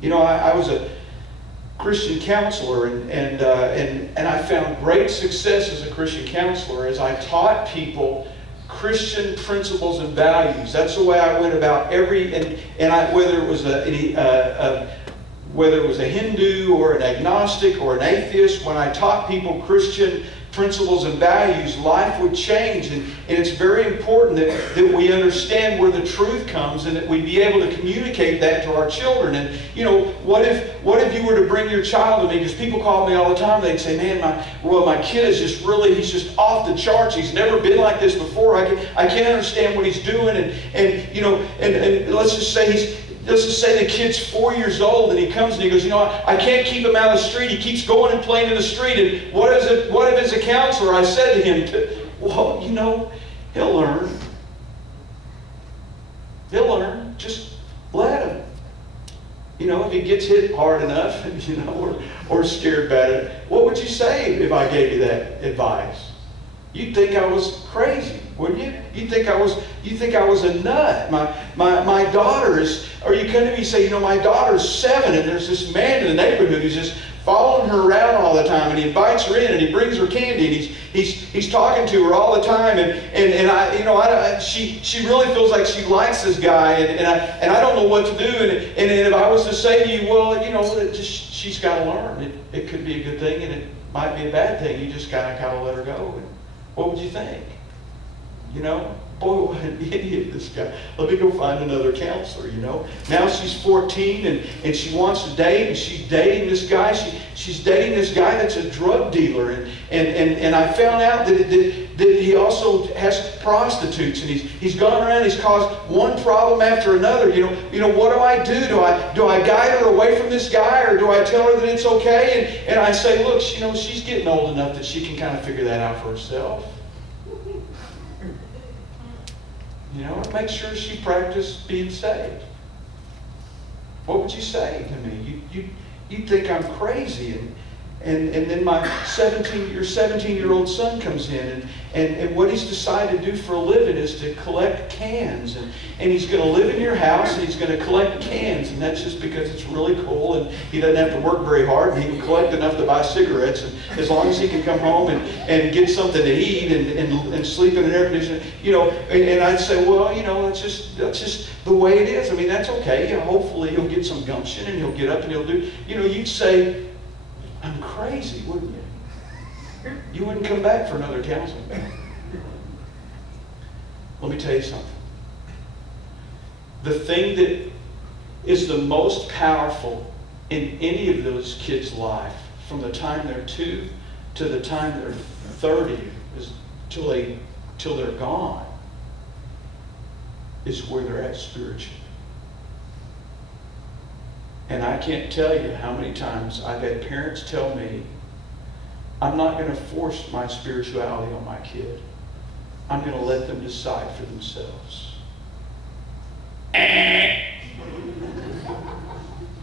You know, I was a Christian counselor, and I found great success as a Christian counselor as I taught people Christian principles and values. That's the way I went about whether it was a Hindu or an agnostic or an atheist, when I taught people Christian principles and values, life would change. And it's very important that we understand where the truth comes and that we be able to communicate that to our children. And, you know, what if you were to bring your child to me? Because people call me all the time. They'd say, man, my kid is he's just off the charts. He's never been like this before. I can't understand what he's doing. And you know, and let's just say the kid's 4 years old, and he comes and he goes, you know, I can't keep him out of the street. He keeps going and playing in the street. And what if as a counselor I said to him, well, you know, he'll learn. He'll learn. Just let him. You know, if he gets hit hard enough, you know, or scared about it, what would you say if I gave you that advice? You'd think I was crazy, wouldn't you? You'd think I was a nut. My daughter is, or you come to me and say, you know, my daughter's 7, and there's this man in the neighborhood who's just following her around all the time, and he invites her in, and he brings her candy, and he's talking to her all the time, and I, you know, she really feels like she likes this guy, and I don't know what to do, and if I was to say to you, well, you know, she's got to learn. It could be a good thing, and it might be a bad thing. You just kind of let her go. What would you think? You know, boy, what an idiot this guy. Let me go find another counselor, you know. Now she's 14 and she wants to date, and she's dating this guy. She's dating this guy that's a drug dealer. And I found out that he also has prostitutes, and he's gone around, he's caused one problem after another. You know, what do I do? Do I guide her away from this guy, or do I tell her that it's okay? And I say, look, you know, she's getting old enough that she can kind of figure that out for herself. You know, make sure she practiced being saved. What would you say to me? You'd think I'm crazy. And then my 17-year-old son comes in, and what he's decided to do for a living is to collect cans. And he's going to live in your house, and he's going to collect cans. And that's just because it's really cool, and he doesn't have to work very hard, and he can collect enough to buy cigarettes. And as long as he can come home and get something to eat and sleep in an air conditioner, you know. And I'd say, well, you know, that's just the way it is. I mean, that's okay. You know, hopefully he'll get some gumption, and he'll get up and he'll do. You know, you'd say, I'm crazy, wouldn't you? You wouldn't come back for another counseling. Let me tell you something. The thing that is the most powerful in any of those kids' life, from the time they're 2 to the time they're 30, till they're gone, is where they're at spiritually. And I can't tell you how many times I've had parents tell me, I'm not going to force my spirituality on my kid. I'm going to let them decide for themselves.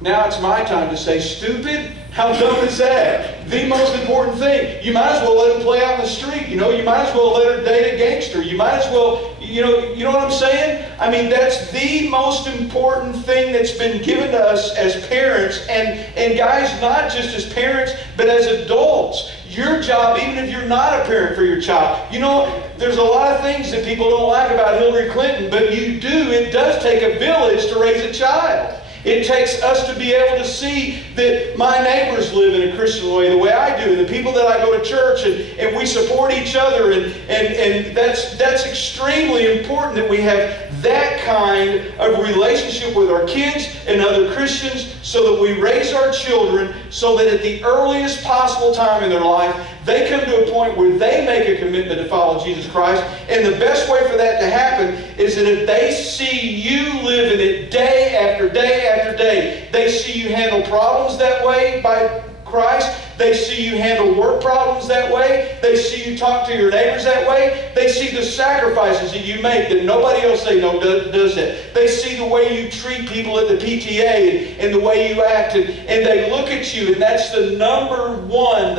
Now it's my time to say, stupid? How dumb is that? The most important thing. You might as well let them play out in the street. You know, you might as well let her date a gangster. You might as well, you know what I'm saying? I mean, that's the most important thing that's been given to us as parents. And guys, not just as parents, but as adults. Your job, even if you're not a parent for your child. You know, there's a lot of things that people don't like about Hillary Clinton, but it does take a village to raise a child. It takes us to be able to see that my neighbors live in a Christian way the way I do, and the people that I go to church, and we support each other, and that's extremely important that we have that kind of relationship with our kids and other Christians, so that we raise our children so that at the earliest possible time in their life, they come to a point where they make a commitment to follow Jesus Christ. And the best way for that to happen is that if they see you living it day after day after day, they see you handle problems that way by Christ. They see you handle work problems that way. They see you talk to your neighbors that way. They see the sacrifices that you make that nobody else they know does that. They see the way you treat people at the PTA and the way you act, and they look at you, and that's the number one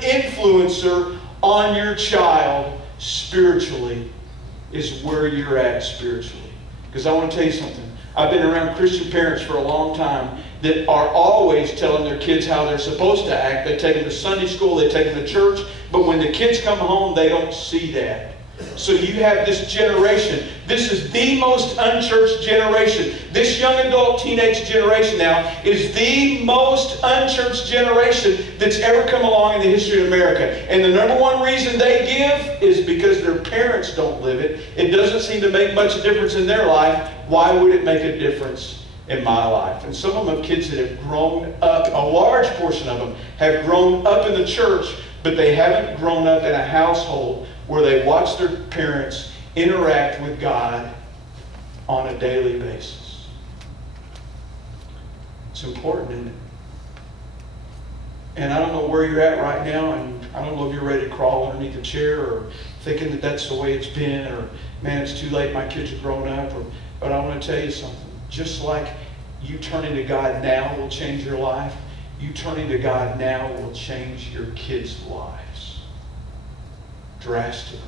influencer on your child spiritually, is where you're at spiritually. Because I want to tell you something. I've been around Christian parents for a long time that are always telling their kids how they're supposed to act. They take them to Sunday school, they take them to church, but when the kids come home, they don't see that. So you have this generation. This is the most unchurched generation. This young adult teenage generation now is the most unchurched generation that's ever come along in the history of America. And the number one reason they give is because their parents don't live it. It doesn't seem to make much difference in their life. Why would it make a difference in my life? And some of them have kids that have grown up, a large portion of them have grown up in the church, but they haven't grown up in a household where they watch their parents interact with God on a daily basis. It's important, isn't it? And I don't know where you're at right now, and I don't know if you're ready to crawl underneath a chair or thinking that that's the way it's been, or man, it's too late, my kids are grown up. But I want to tell you something. Just like you turning to God now will change your life, you turning to God now will change your kids' lives drastically.